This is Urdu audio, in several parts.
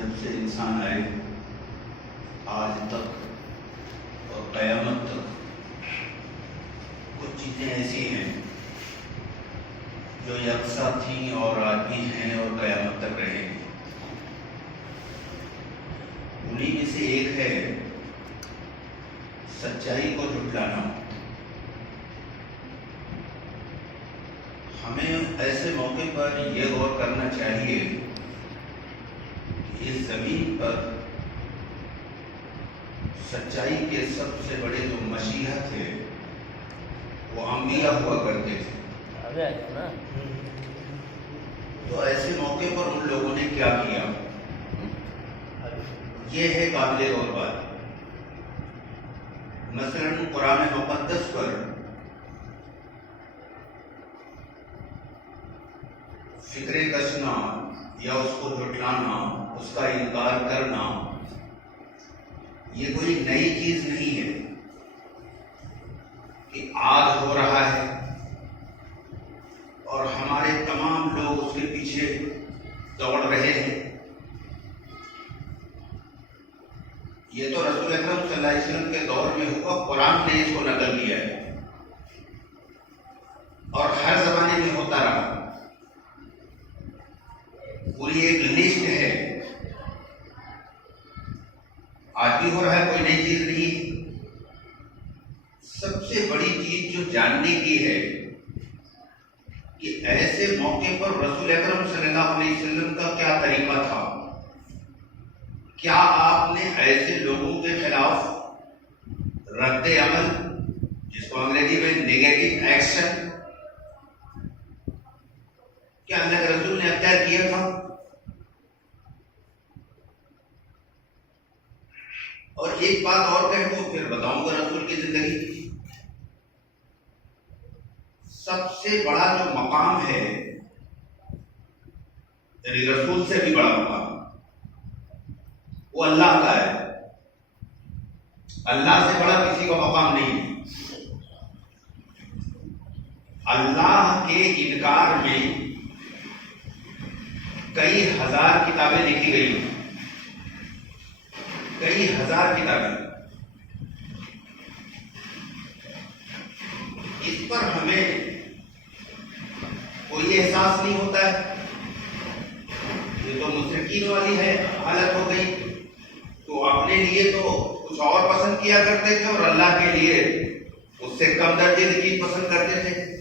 جب سے انسان آئے آج تک اور قیامت تک کچھ چیزیں ایسی ہیں جو یکساں تھیں اور آج بھی ہیں اور قیامت تک رہیں گی۔ انہیں میں سے ایک ہے سچائی کو جھٹلانا۔ ہمیں ایسے موقع پر یہ غور کرنا چاہیے کہ اس زمین پر سچائی کے سب سے بڑے جو مشیحہ تھے وہ انبیاء ہوا کرتے تھے۔ تو ایسے موقع پر ان لوگوں نے کیا کیا، یہ ہے قابل غور بات۔ مثلاً قرآن مقدس پر فکرے کسنا یا اس کو جھٹلانا، اس کا انکار کرنا، یہ کوئی نئی چیز نہیں ہے کہ آج ہو رہا ہے اور ہمارے تمام لوگ اس کے پیچھے دوڑ رہے ہیں۔ یہ تو رسول اکرم صلی اللہ علیہ وسلم کے دور میں ہوا، قرآن نے اس کو نقل کیا ہے اور ہر زمانے میں ہوتا رہا۔ پوری ایک لسٹ ہے، آج بھی ہو رہا ہے، کوئی نئی چیز نہیں۔ سب سے بڑی چیز جو جاننے کی ہے کہ ایسے موقع پر رسول اکرم صلی اللہ علیہ وسلم کا کیا طریقہ تھا۔ کیا آپ نے ایسے لوگوں کے خلاف رد عمل، جس کو انگریزی میں نیگیٹو ایکشن، کیا اللہ کے رسول نے اختیار کیا تھا؟ اور ایک بات اور کہہ دوں پھر بتاؤں گا رسول کی زندگی۔ سب سے بڑا جو مقام ہے، یعنی رسول سے بھی بڑا مقام، وہ اللہ کا ہے۔ اللہ سے بڑا کسی کا مقام نہیں ہے۔ اللہ کے انکار میں کئی ہزار کتابیں لکھی گئی ہیں، کئی ہزار کتابیں۔ اس پر ہمیں کوئی احساس نہیں ہوتا ہے۔ یہ تو مشرکین والی ہے حالت ہو گئی، تو اپنے لیے تو کچھ اور پسند کیا کرتے تھے اور اللہ کے لیے اس سے کم درجے کی چیز پسند کرتے تھے۔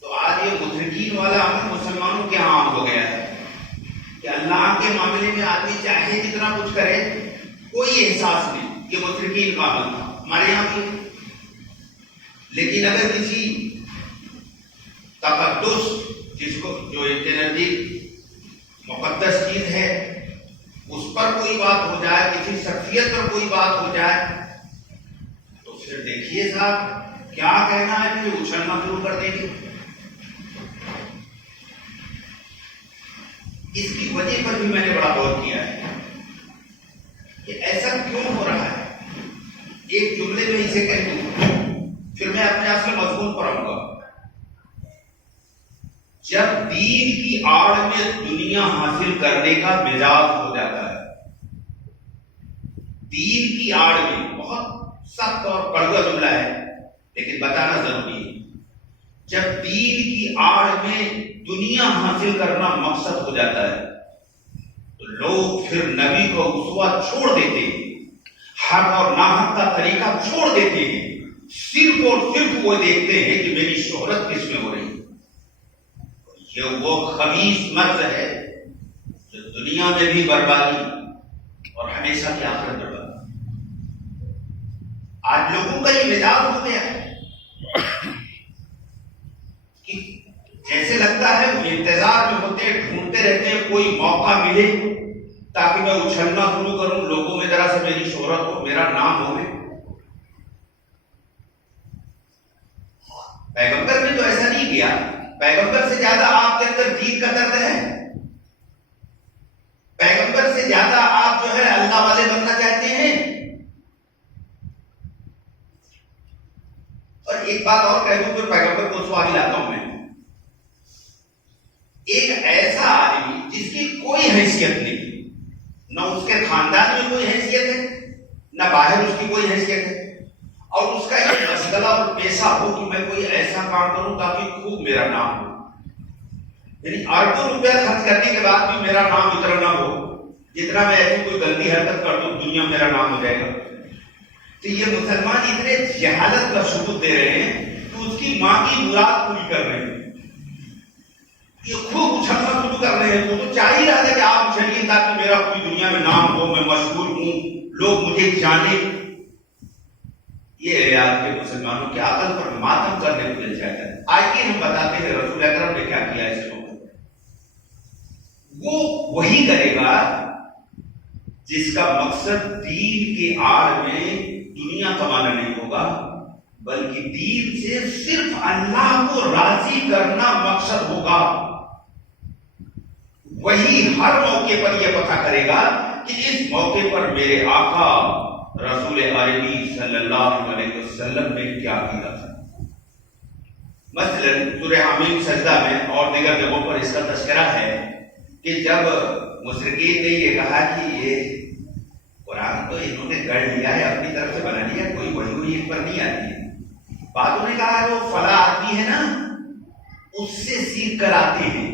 تو آج یہ مشرکین والا عمل مسلمانوں کے عام ہو گیا ہے کہ اللہ کے معاملے میں آدمی چاہے جتنا کچھ کرے، کوئی احساس نہیں۔ یہ مشرکین کا عمل تھا، ہمارے یہاں بھی۔ لیکن اگر کسی تقدس، جس کو جو انٹرنیٹی مقدس چیز ہے، اس پر کوئی بات ہو جائے، کسی شخصیت پر کوئی بات ہو جائے، تو پھر دیکھیے صاحب کیا کہنا ہے، پھر اچھلنا شروع کر دیں گے۔ اس کی وجہ پر بھی میں نے بڑا غور کیا ہے کہ ایسا کیوں ہو رہا ہے۔ ایک جملے میں اسے کہہ دوں، پھر میں اپنے اصل مضمون پر آؤں گا۔ جب دین کی آڑ میں دنیا حاصل کرنے کا مزاج ہو جاتا ہے، دین کی آڑ میں، بہت سخت اور کڑوا جملہ ہے لیکن بتانا ضروری ہے، جب دین کی آڑ میں دنیا حاصل کرنا مقصد ہو جاتا ہے تو لوگ پھر نبی کو اسوہ چھوڑ دیتے ہیں، حق اور ناحق کا طریقہ چھوڑ دیتے ہیں، صرف اور صرف وہ دیکھتے ہیں کہ میری شہرت کس میں ہو رہی ہے۔ یہ وہ خبیث مرض ہے جو دنیا میں بھی بربادی اور ہمیشہ کی آخرت بربادی۔ آج لوگوں کا یہ مزاج ہو گیا ہے کہ جیسے لگتا ہے وہ انتظار میں ہوتے ہیں، ڈھونڈتے رہتے ہیں کوئی موقع ملے تاکہ میں اچھلنا شروع کروں، لوگوں میں ذرا سے میری شہرت ہو، میرا نام ہو۔ پیغمبر نے تو ایسا نہیں کیا۔ پیغمبر سے زیادہ آپ کے اندر دین کا درد ہے، پیغمبر سے زیادہ آپ جو ہے اللہ والے بننا چاہتے ہیں۔ اور ایک بات اور کہہ دوں، پھر پیغمبر کو سوال لاتا ہوں میں۔ ایک ایسا آدمی جس کی کوئی حیثیت نہیں، نہ اس کے خاندان میں کوئی حیثیت ہے، نہ باہر اس کی کوئی حیثیت ہے، اور اس کا یہ مشغلہ اور پیشہ ہو کہ میں کوئی ایسا کام کروں تاکہ خوب میرا نام ہو، یعنی اربوں روپیہ خرچ کرنے کے بعد بھی میرا نام اتنا نہ ہو جتنا میں ایسی کوئی گندی حرکت کر دوں دنیا میرا نام ہو جائے گا۔ تو یہ مسلمان اتنے جہالت کا ثبوت دے رہے ہیں کہ اس کی ماں کی مراد پوری کر رہے ہیں، یہ خوب اچھلنا شروع کر رہے ہیں۔ تو چاہ ہی رہا تھا کہ آپ اچھلیے تاکہ میرا پوری دنیا میں نام ہو، میں مشہور ہوں، لوگ مجھے جانے۔ یہ ہے آج کے مسلمانوں کی عقل پر ماتم کرنے کو دل چاہتا ہے۔ آئیے ہم بتاتے ہیں رسول اکرم نے کیا کیا اس موقع۔ وہ وہی کرے گا جس کا مقصد دین کی آڑ میں دنیا کمانا نہیں ہوگا، بلکہ دین سے صرف اللہ کو راضی کرنا مقصد ہوگا۔ وہی ہر موقع پر یہ پتہ کرے گا کہ اس موقع پر میرے آقا رسول عربی صلی اللہ علیہ وسلم نے کیا کیا تھا۔ مثلا سورہ حمیم سجدہ میں اور دیگر جگہوں پر اس کا تذکرہ ہے کہ جب مشرکین نے یہ کہا کہ یہ قرآن تو انہوں نے گڑھ لیا ہے، اپنی طرف سے بنا لیا، کوئی وحی ہوئی ان پر نہیں آتی ہے، بات انہوں نے کہا جو فلاں آتی ہے نا اس سے سیکھ کر آتے ہیں۔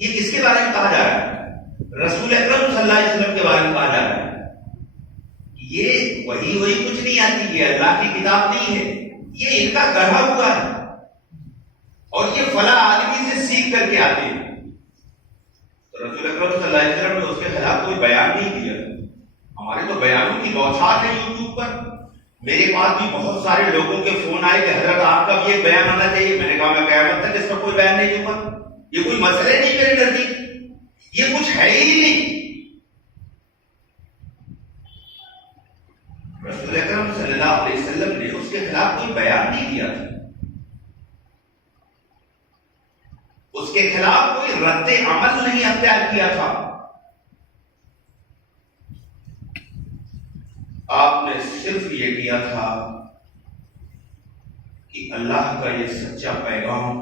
یہ کس کے بارے میں کہا جا رہا ہے؟ رسول اکرم صلی اللہ علیہ وسلم کے بارے میں کہا جا رہا ہے۔ یہ وحی ہوئی کچھ نہیں آتی، یہ اللہ کی کتاب نہیں ہے، یہ ان کا گڑھا ہوا ہے، اور یہ فلاں آدمی سے سیکھ کر کے آتے ہیں۔ تو رسول اکرم صلی اللہ علیہ وسلم نے اس کے خلاف کوئی بیان نہیں کیا۔ ہمارے تو بیانوں کی بوچھار ہے یوٹیوب پر، میرے پاس بھی بہت سارے لوگوں کے فون آئے کہ حضرت آپ کا بھی ایک بیان آنا چاہیے۔ میں نے کہا میں قیامت تک اس پر کوئی بیان نہیں دوں گا، یہ کوئی مسئلہ نہیں میرے نزدیک، یہ کچھ ہے ہی نہیں۔ رسول اکرم صلی اللہ علیہ وسلم نے اس کے خلاف کوئی بیان نہیں دیا تھا، اس کے خلاف کوئی رد عمل نہیں اختیار کیا تھا۔ آپ نے صرف یہ کیا تھا کہ اللہ کا یہ سچا پیغام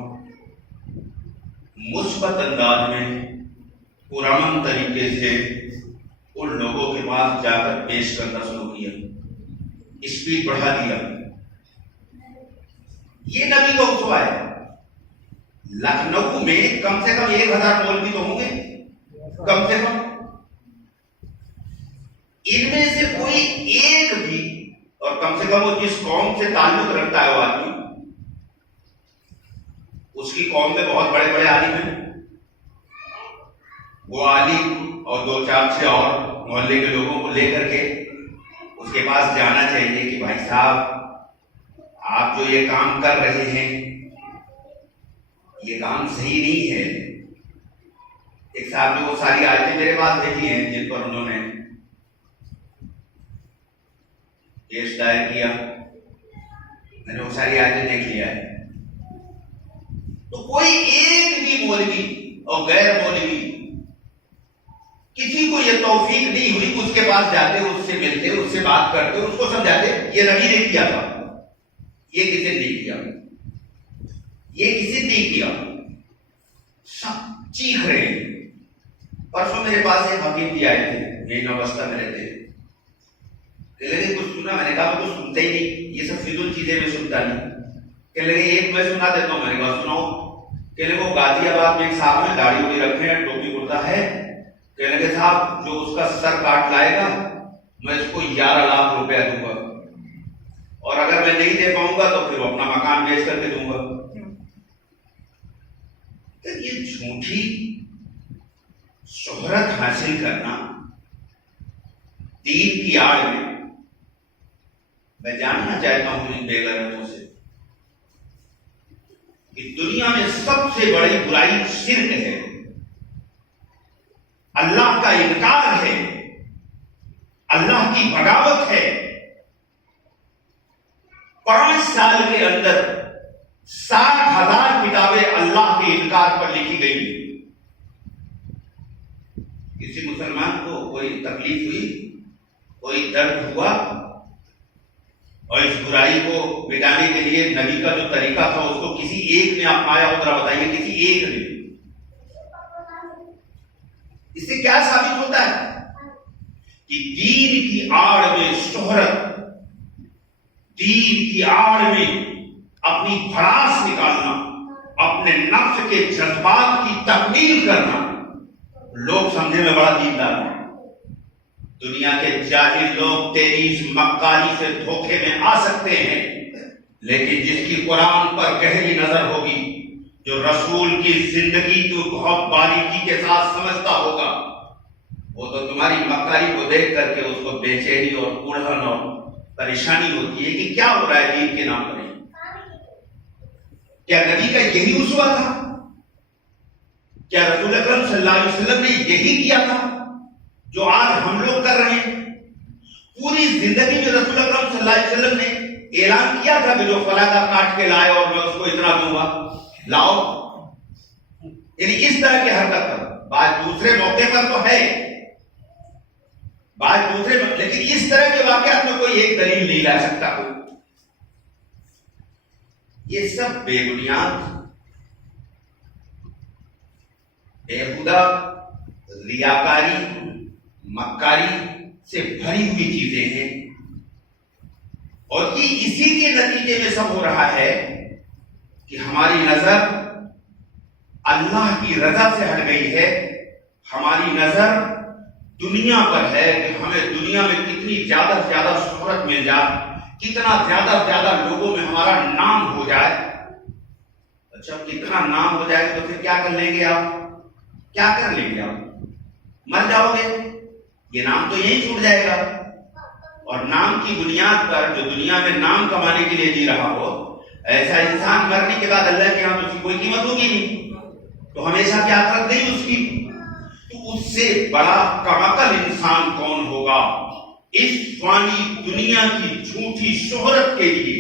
مثبت انداز میں پرامن طریقے سے ان لوگوں کے پاس جا کر پیش کرنا شروع کیا، اسپیڈ بڑھا دیا۔ یہ نبی کا اسوہ ہے۔ لکھنؤ میں کم سے کم 1000 مولوی تو ہوں گے کم سے کم، ان میں سے کوئی ایک بھی، اور کم سے کم وہ جس قوم سے تعلق رکھتا ہے وہ آدمی، اس کی قوم میں بہت بڑے بڑے عالم ہیں، وہ عالم اور 2-4-6 اور محلے کے لوگوں کو لے کر کے اس کے پاس جانا چاہیے کہ بھائی صاحب آپ جو یہ کام کر رہے ہیں یہ کام صحیح نہیں ہے۔ ایک صاحب نے وہ ساری آیتیں میرے پاس بھیجی ہیں جن پر انہوں نے کیس دائر کیا، میں نے وہ ساری آیتیں دیکھ لیا ہے۔ تو کوئی ایک بھی مولوی اور غیر مولوی کسی کو یہ توفیق نہیں ہوئی کہ اس کے پاس جاتے، اس سے ملتے، اس سے بات کرتے، اس کو سمجھاتے یہ نبی نے کیا تھا، یہ کسی نے نہیں کیا، یہ کسی نے نہیں کیا۔ سب چیخ رہے ہیں۔ پرسوں میرے پاس ایک حکیم بھی آئے تھے، یہی نوستہ میں رہتے، کہنے لگے کچھ سنا؟ میں نے کہا میں کچھ سنتا ہی نہیں، یہ سب فضول چیزیں میں سنتا نہیں۔ کہنے لگے ایک میں سنا دیتا ہوں۔ میں نے کہا سناؤ۔ کہنے لگے وہ غازی آباد میں ایک صاحب ہے، داڑھی وڑی رکھے ہیں، ٹوپی کرتا ہے، کہنے لگے صاحب جو اس کا سر کاٹ لائے گا میں اس کو 11 لاکھ روپیہ دوں گا، اور اگر میں نہیں دے پاؤں گا تو پھر وہ اپنا مکان بیچ کر کے دوں گا۔ یہ جھوٹی شہرت حاصل کرنا دین کی آڑ میں جاننا چاہتا ہوں ان بے غیرتوں سے کہ دنیا میں سب سے بڑی برائی شرک ہے، اللہ کا انکار ہے، اللہ کی بغاوت ہے۔ 5 سال کے اندر 60,000 کتابیں اللہ کے انکار پر لکھی گئی۔ کسی مسلمان کو کوئی تکلیف ہوئی، کوئی درد ہوا، اور اس برائی کو مٹانے کے لیے نبی کا جو طریقہ تھا اس کو کسی ایک نے اپنایا ہو، ذرا بتائیے کسی ایک نے؟ اس سے کیا ثابت ہوتا ہے کہ دین کی آڑ میں شہرت، دین کی آڑ میں اپنی بھڑاس نکالنا، اپنے نفس کے جذبات کی تکمیل کرنا، لوگ سمجھے میں بڑا دیندار ہے۔ دنیا کے جاہل لوگ تیری مکاری سے دھوکے میں آ سکتے ہیں، لیکن جس کی قرآن پر گہری نظر ہوگی، جو رسول کی زندگی کو بہت باریکی کے ساتھ سمجھتا ہوگا، وہ تو تمہاری مکاری کو دیکھ کر کے اس کو بے چینی اور اڑھن اور پریشانی ہوتی ہے کہ کیا ہو رہا ہے دین کے نام پر۔ کیا نبی کا یہی اسوہ تھا؟ کیا رسول اکرم صلی اللہ علیہ وسلم نے یہی کیا تھا جو آج ہم لوگ کر رہے ہیں؟ پوری زندگی میں رسول اکرم صلی اللہ علیہ وسلم نے اعلان کیا تھا کہ جو فلاں کا کاٹ کے لائے اور میں اس کو اتنا دوں گا، لاؤ، یعنی اس طرح کی حرکت پر بات دوسرے موقع پر تو ہے، بات دوسرے، لیکن اس طرح کے واقعات میں کوئی ایک دلیل نہیں لا سکتا کوئی۔ یہ سب بے بنیاد، بےہودہ، ریاکاری، مکاری سے بھری ہوئی چیزیں ہیں، اور یہ اسی کے نتیجے میں سب ہو رہا ہے کہ ہماری نظر اللہ کی رضا سے ہٹ گئی ہے، ہماری نظر دنیا پر ہے کہ ہمیں دنیا میں کتنی زیادہ سے زیادہ شہرت مل جائے، کتنا زیادہ سے زیادہ لوگوں میں ہمارا نام ہو جائے۔ اچھا، کتنا نام ہو جائے تو پھر کیا کر لیں گے آپ؟ کیا کر لیں گے آپ؟ مر جاؤ گے، یہ نام تو یہیں چھوٹ جائے گا۔ اور نام کی بنیاد پر جو دنیا میں نام کمانے کے لیے جی رہا ہو، ایسا انسان مرنے کے بعد اللہ کے یہاں تو اس کی کوئی قیمت ہوگی نہیں، تو ہمیشہ کی آخرت نہیں اس کی۔ تو اس سے بڑا کمعقل انسان کون ہوگا اس فانی دنیا کی جھوٹی شہرت کے لیے،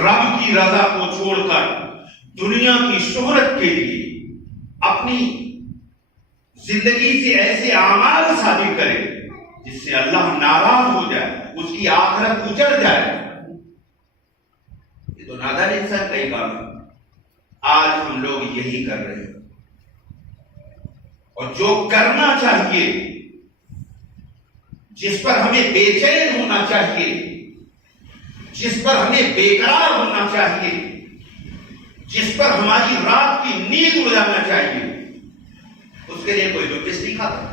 رب کی رضا کو چھوڑ کر دنیا کی شہرت کے لیے اپنی زندگی سے ایسے اعمال ثابت کرے جس سے اللہ ناراض ہو جائے، اس کی آخرت اجڑ جائے۔ یہ تو نادان انسان کا ہی کام ہے۔ آج ہم لوگ یہی کر رہے ہیں، اور جو کرنا چاہیے، جس پر ہمیں بے چین ہونا چاہیے، جس پر ہمیں بے قرار ہونا چاہیے، جس پر ہماری رات کی نیند اڑ جانا چاہیے، اس کے لیے کوئی نوٹس نہیں کھاتا،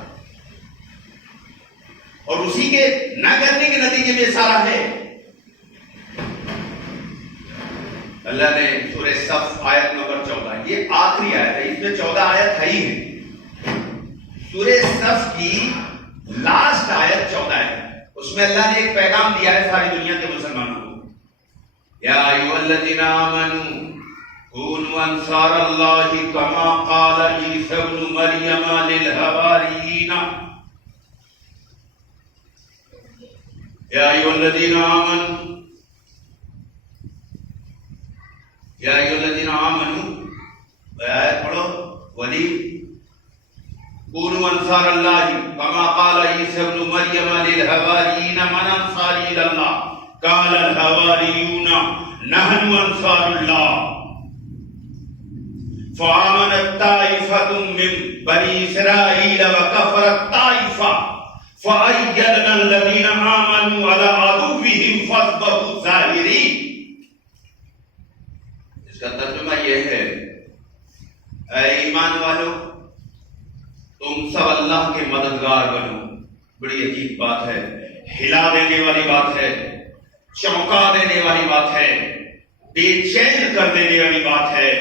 اور اسی کے نہ کرنے کے نتیجے میں سارا ہے۔ اللہ نے سورہ صف آیت نمبر 14، یہ آخری آیت ہے، اس میں 14 آیت ہے ہی ہے۔ سورہ صف کی لاسٹ آیت 14 ہے، اس میں اللہ نے ایک پیغام دیا ہے ساری دنیا کے مسلمانوں کو۔ یا ایھا الذین آمنوا کونوا انصار اللہ کما قال عیسی ابن مریم للحواریین۔ یا ایھا الذین آمنوا، یا ایھا الذین آمنوا، آیت پڑھو ولی، کونوا انصار اللہ کما قال عیسی ابن مریم للحواریین من انصاری الی اللہ قال الحواریون نحن انصار اللہ فآمنت طائفة من بنی اسرائیل وکفرت طائفة فأیدنا الذین آمنوا علی عدوهم فاصبحوا ظاہرین۔ اس کا ترجمہ یہ ہے، اے ایمان والو، تم سب اللہ کے مددگار بنو۔ بڑی عجیب بات ہے، ہلا دینے والی بات ہے، چونکا دینے والی بات ہے، بے چین کر دینے والی بات ہے۔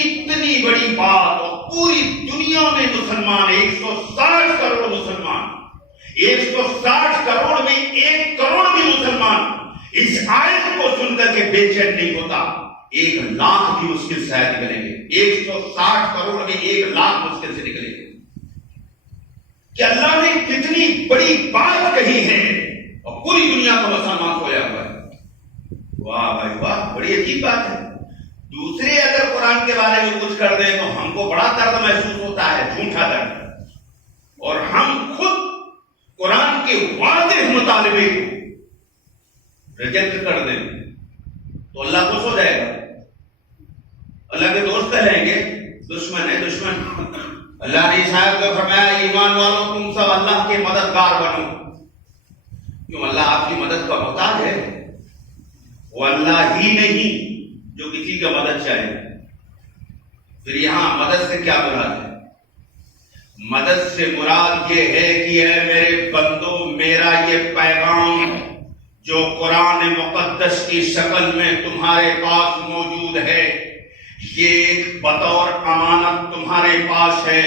اتنی بڑی بات، اور پوری دنیا میں مسلمان 160 کروڑ مسلمان، 160 کروڑ میں 1 کروڑ بھی مسلمان اس آیت کو سن کر کے بے چین نہیں ہوتا۔ 1 لاکھ بھی مشکل سے نکلیں گے، 160 کروڑ میں 1 لاکھ مشکل سے نکلیں گے کہ اللہ نے کتنی بڑی بات کہی ہے، اور پوری دنیا کا مسلمان سویا ہوا ہے۔ واہ بھائی واہ، بڑی عجیب بات ہے۔ دوسرے اگر قرآن کے بارے میں کچھ کر دیں تو ہم کو بڑا درد محسوس ہوتا ہے، جھوٹا درد، اور ہم خود قرآن کے واضح مطالبے کو ریجیکٹ کر دیں تو اللہ خوش ہو جائے گا۔ اللہ کے دوست کہیں گے دشمن ہے دشمن۔ اللہ نے اس آیت میں فرمایا ایمان والوں تم سب اللہ کے مددگار بنو۔ کیوں اللہ آپ کی مدد کا محتاج ہے؟ وہ اللہ ہی نہیں جو کسی کا مدد چاہے. پھر یہاں مدد سے کیا مراد ہے؟ مدد سے مراد یہ ہے کہ اے میرے بندو، میرا یہ پیغام جو قرآن مقدس کی شکل میں تمہارے پاس موجود ہے، یہ ایک بطور امانت تمہارے پاس ہے.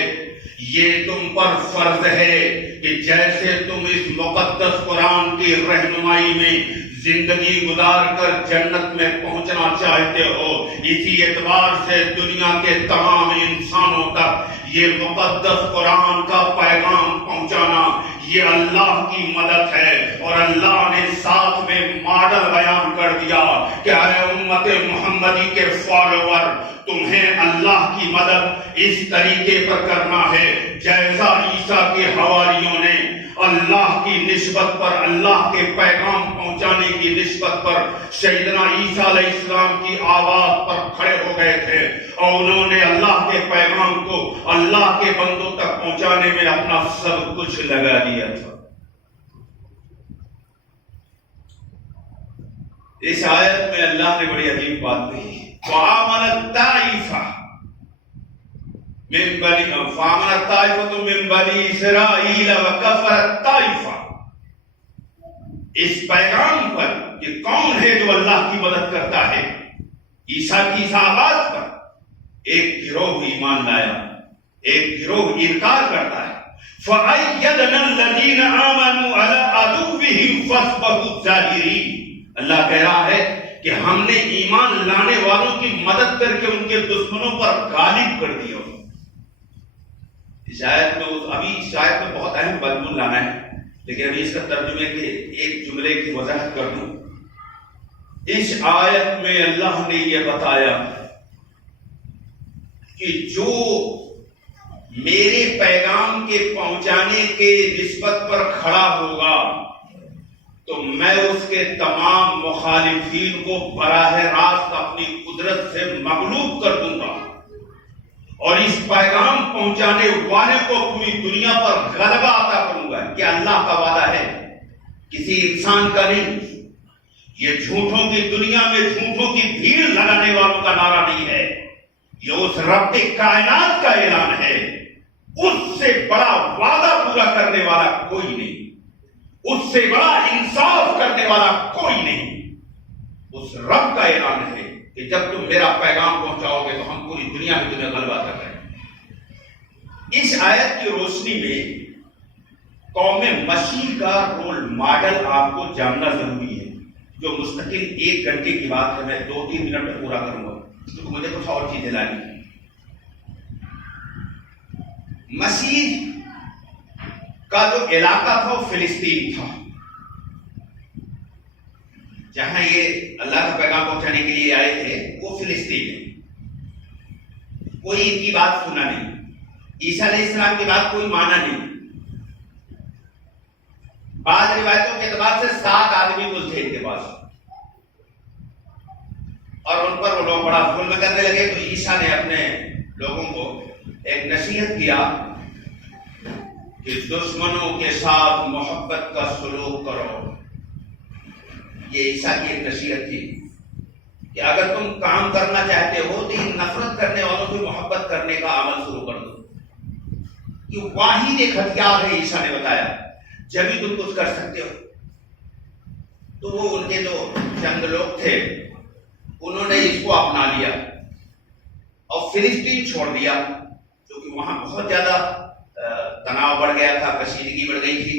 یہ تم پر فرض ہے کہ جیسے تم اس مقدس قرآن کی رہنمائی میں زندگی گزار کر جنت میں پہنچنا چاہتے ہو، اسی اعتبار سے دنیا کے تمام انسانوں تک یہ مقدس قرآن کا پیغام پہنچانا یہ اللہ کی مدد ہے. اور اللہ نے ساتھ میں ماڈل بیان کر دیا کہ اے امت محمدی کے فالوور، تمہیں اللہ کی مدد اس طریقے پر کرنا ہے جیسا عیسیٰ کے حواریوں نے اللہ کی نسبت پر، اللہ کے پیغام پہنچانے کی نسبت پر سیدنا عیسیٰ علیہ السلام کی آواز پر کھڑے ہو گئے تھے اور انہوں نے اللہ کے پیغام کو اللہ کے بندوں تک پہنچانے میں اپنا سب کچھ لگا دیا تھا. اس آیت میں اللہ نے بڑی عجیب بات کہی. فآمن الطائفہ من بنی اسرائیل وکفر الطائفہ. اس پیغام پر کہ کون ہے جو اللہ کی مدد کرتا ہے، عیسیٰ کی اس آواز پر ایک گروہ ایمان لایا، ایک گروہ انکار کرتا ہے. فَأَيَّدْنَا الَّذِينَ آمَنُوا عَلَىٰ عَدُوِّهِمْ فَأَصْبَحُوا ظَاهِرِينَ. اللہ کہہ رہا ہے کہ ہم نے ایمان لانے والوں کی مدد کر کے ان کے دشمنوں پر غالب کر دیا. شاید تو ابھی شاید میں بہت اہم مضمون لانا ہے، لیکن ابھی اس کا ترجمے کے ایک جملے کی وضاحت کر دوں. اس آیت میں اللہ نے یہ بتایا کہ جو میرے پیغام کے پہنچانے کے نسبت پر کھڑا ہوگا تو میں اس کے تمام مخالفین کو براہ راست اپنی قدرت سے مغلوب کر دوں گا، اور اس پیغام پہنچانے والے کو پوری دنیا پر غلبہ عطا کروں گا. کیا اللہ کا وعدہ ہے، کسی انسان کا نہیں. یہ جھوٹوں کی دنیا میں جھوٹوں کی بھیڑ لگانے والوں کا نعرہ نہیں ہے، یہ اس رب کائنات کا اعلان ہے. اس سے بڑا وعدہ پورا کرنے والا کوئی نہیں، اس سے بڑا انصاف کرنے والا کوئی نہیں. اس رب کا اعلان ہے کہ جب تم میرا پیغام پہنچاؤ گے تو ہم پوری دنیا میں تمہیں غلبہ عطا کریں گے. اس آیت کی روشنی میں قوم مسیح کا رول ماڈل آپ کو جاننا ضروری ہے، جو مستقل 1 گھنٹے کی بات ہے. میں 2-3 منٹ میں پورا کروں گا کیونکہ مجھے کچھ اور چیزیں لانی ہیں. مسیح کا جو علاقہ تھا وہ فلسطین تھا، جہاں یہ اللہ کا پیغام پہنچانے کے لیے آئے تھے وہ فلسطین ہے. کوئی ان کی بات سنا نہیں، عیسیٰ علیہ السلام کی بات کوئی مانا نہیں. بعض روایتوں کے اعتبار سے 7 آدمی کل تھے ان کے پاس، اور ان پر وہ لوگ بڑا ظلم کرنے لگے. تو عیسیٰ نے اپنے لوگوں کو ایک نصیحت کیا کہ دشمنوں کے ساتھ محبت کا سلوک کرو. یہ عیسیٰ کی ایک نصیحت تھی کہ اگر تم کام کرنا چاہتے ہو تو ان نفرت کرنے والوں سے محبت کرنے کا عمل شروع کر دو. کہ واحد ایک ہتھیار ہے، عیسیٰ نے بتایا، جب ہی تم کچھ کر سکتے ہو. تو وہ ان کے جو چند لوگ تھے انہوں نے اس کو اپنا لیا اور فلسطین چھوڑ دیا، کیونکہ وہاں بہت زیادہ تناؤ بڑھ گیا تھا، کشیدگی بڑھ گئی تھی،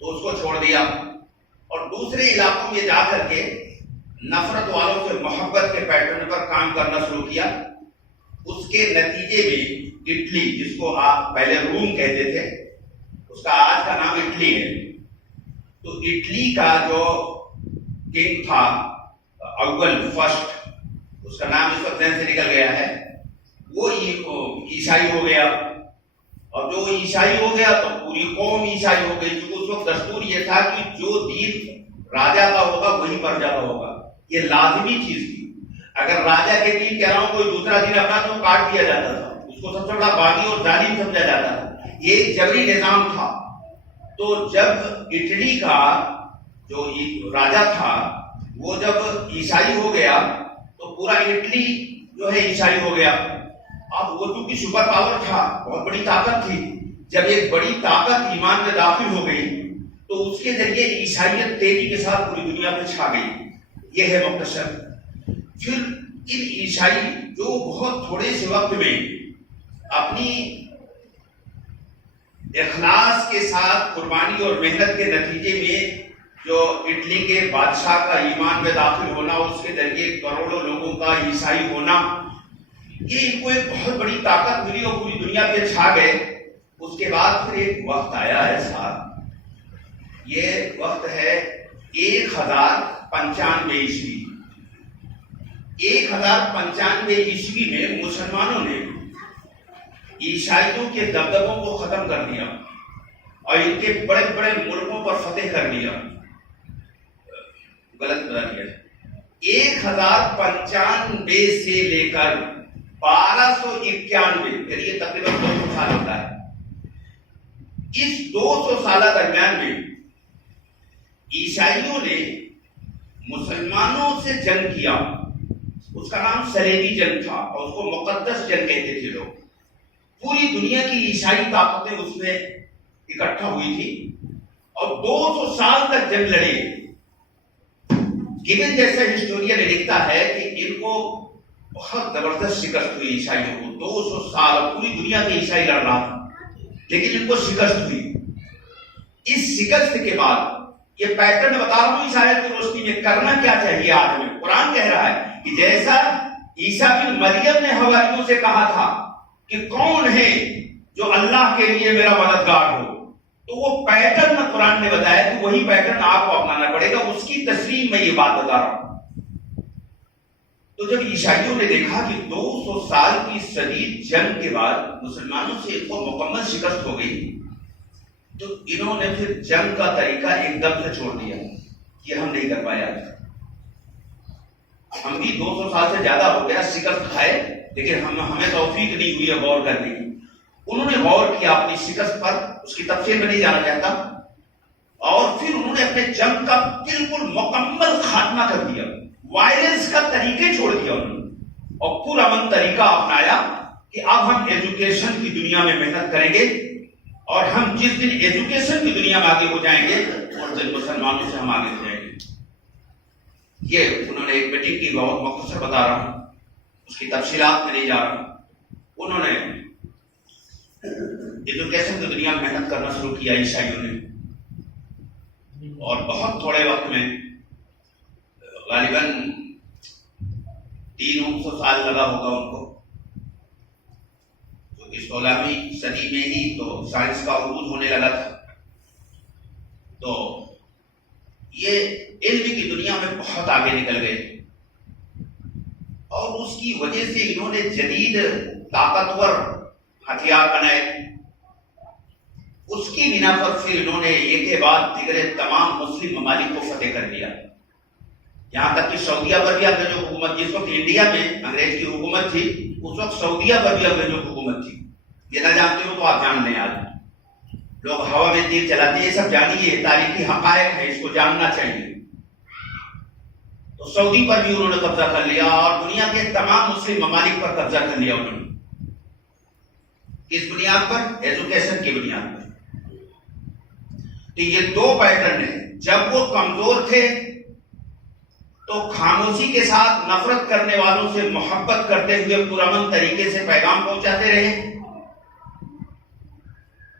تو اس کو چھوڑ دیا اور دوسرے علاقوں میں جا کر کے نفرت والوں سے محبت کے پیٹرن پر کام کرنا شروع کیا. اس کے نتیجے میں اٹلی، جس کو آپ پہلے روم کہتے تھے، اس کا آج کا نام اٹلی ہے. تو اٹلی کا جو کنگ تھا اول فرسٹ، اس کا نام اس وقت ذہن سے نکل گیا ہے، وہ عیسائی ہو گیا. اور جو عیسائی ہو گیا تو پوری قوم عیسائی ہو گئی، کیونکہ اس وقت دستور یہ تھا کہ جو دین راجا کا ہوگا وہی پر جاتا ہوگا. یہ لازمی چیز تھی. اگر راجا کے دین کہہ رہا ہوں کوئی دوسرا دین اپنا تو کاٹ دیا جاتا تھا، اس کو سب سے بڑا باغی اور ظالم سمجھا جاتا تھا. یہ ایک جبری نظام تھا. تو جب اٹلی کا جو راجا تھا وہ جب عیسائی ہو گیا تو پورا اٹلی جو ہے عیسائی ہو گیا. اب وہ چونکہ سپر پاور تھا, بہت بڑی طاقت تھی, جب ایک بڑی طاقت ایمان میں داخل ہو گئی تو اس کے ذریعے عیسائیت تیزی کے ساتھ پوری دنیا پہ چھا گئی. یہ ہے مختصر. پھر ان عیسائی جو بہت تھوڑے سے وقت میں اپنی اخلاص کے ساتھ قربانی اور محنت کے نتیجے میں جو اٹلی کے بادشاہ کا ایمان میں داخل ہونا, اس کے ذریعے کروڑوں لوگوں کا عیسائی ہونا, یہ ان کو ایک بہت بڑی طاقت ملی اور پوری دنیا پہ چھا گئے. اس کے بعد پھر ایک وقت آیا ہے صاحب, یہ وقت ہے 1095 عیسوی. 1095 عیسوی میں مسلمانوں نے عیسائیوں کے دبدبوں کو ختم کر دیا اور ان کے بڑے بڑے ملکوں پر فتح کر دیا. غلط بتا دیا. 1095 سے لے کر 1291 یعنی یہ تقریباً 200 سال ہوتا ہے. اس 200 سالہ درمیان میں عیسائیوں نے مسلمانوں سے جنگ کیا. اس کا نام صلیبی جنگ تھا اور اس کو مقدس جنگ کہتے تھے لوگ. پوری دنیا کی عیسائی طاقتیں اس میں اکٹھا ہوئی تھی اور 200 سال تک جنگ لڑے. گیبن جیسا ہسٹورین لکھتا ہے کہ ان کو بہت زبردست شکست ہوئی عیسائیوں کو. 200 سال پوری دنیا کے عیسائی لڑ رہا تھا لیکن ان کو شکست ہوئی. اس شکست کے بعد یہ پیٹرن بتا رہا ہوں اس آیت کی روشنی میں کرنا کیا چاہیے آدمی. قرآن کہہ رہا ہے کہ جیسا عیسیٰ بن مریم نے حواریوں سے کہا تھا کہ کون ہے جو اللہ کے لیے میرا مددگار ہو, تو وہ پیٹرن قرآن نے بتایا کہ وہی پیٹرن آپ کو اپنانا پڑے گا. اس کی تصریح میں یہ بات بتا رہا ہوں. تو جب عیسائیوں نے دیکھا کہ 200 سال کی شدید جنگ کے بعد مسلمانوں سے ان کو مکمل شکست ہو گئی, تو انہوں نے پھر جنگ کا طریقہ ایک دم سے چھوڑ دیا. یہ ہم نہیں کر پایا. ہم بھی 200 سال سے زیادہ ہو گیا شکست کھائے, لیکن ہمیں توفیق نہیں ہوئی ہے غور کرنے کی. انہوں نے غور کیا اپنی شکست پر, اس کی تفصیل میں نہیں جانا چاہتا, اور پھر انہوں نے اپنے جنگ کا بالکل مکمل خاتمہ کر دیا. وائلنس کا طریقے چھوڑ دیا انہوں نے اور پرامن طریقہ اپنایا کہ اب ہم ایجوکیشن کی دنیا میں محنت کریں گے اور ہم جس دن ایجوکیشن کی دنیا میں آگے ہو جائیں گے اس دن مسلمانوں سے ہم آگے ہو جائیں گے. یہ انہوں نے ایک میٹنگ کی, بہت مختصر بتا رہا ہوں, اس کی تفصیلات میں نہیں جا رہا. انہوں نے ایجوکیشن کی دنیا میں محنت کرنا شروع کیا عیسائیوں نے, اور بہت تھوڑے وقت میں غالباً 300 سال لگا ہوگا ان کو, کیونکہ 16ویں صدی میں ہی تو سائنس کا عروج ہونے لگا تھا. تو یہ علم کی دنیا میں بہت آگے نکل گئے اور اس کی وجہ سے انہوں نے جدید طاقتور ہتھیار بنائے. اس کی بنا پر پھر انہوں نے ایک کے بعد دیگر تمام مسلم ممالک کو فتح کر لیا. یہاں تک کہ سعودیہ پر بھی انگریزوں کی حکومت, جس وقت انڈیا میں انگریز کی حکومت تھی اس وقت سعودیہ پر بھی انگریزوں کی حکومت تھی. یہ نہ جانتے ہو تو آپ جان لیں. آج لوگ ہوا میں تیر چلاتے ہیں, یہ سب جانیے, تاریخی حقائق ہے, اس کو جاننا چاہیے. تو سعودی پر بھی انہوں نے قبضہ کر لیا اور دنیا کے تمام مسلم ممالک پر قبضہ کر لیا انہوں نے. کس بنیاد پر؟ ایجوکیشن کی بنیاد پر. تو یہ دو پیٹرن ہیں. جب وہ کمزور تھے تو خاموشی کے ساتھ نفرت کرنے والوں سے محبت کرتے ہوئے پرامن طریقے سے پیغام پہنچاتے رہے,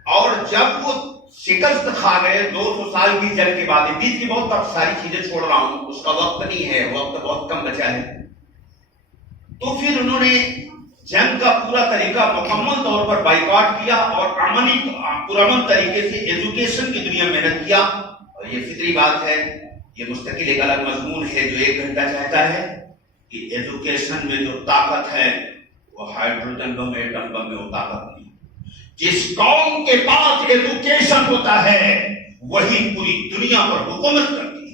اور جب وہ شکست کھا گئے 200 سال کی جنگ کے بعد, بیچ کی بہت ساری چیزیں چھوڑ رہا ہوں, اس کا وقت نہیں ہے, وقت بہت کم بچا ہے. تو پھر انہوں نے جنگ کا پورا طریقہ مکمل طور پر بائیکاٹ کیا اور عملی پرامن طریقے سے ایجوکیشن کی دنیا میں محنت کیا. اور یہ فطری بات ہے, یہ مستقل ایک الگ مضمون ہے جو 1 گھنٹہ چاہتا ہے کہ ایجوکیشن میں جو طاقت ہے وہ ہائیڈروجن بم, ایٹم بم میں وہ طاقت نہیں. جس قوم کے پاس ایجوکیشن ہوتا ہے وہی پوری دنیا پر حکومت کرتی ہے.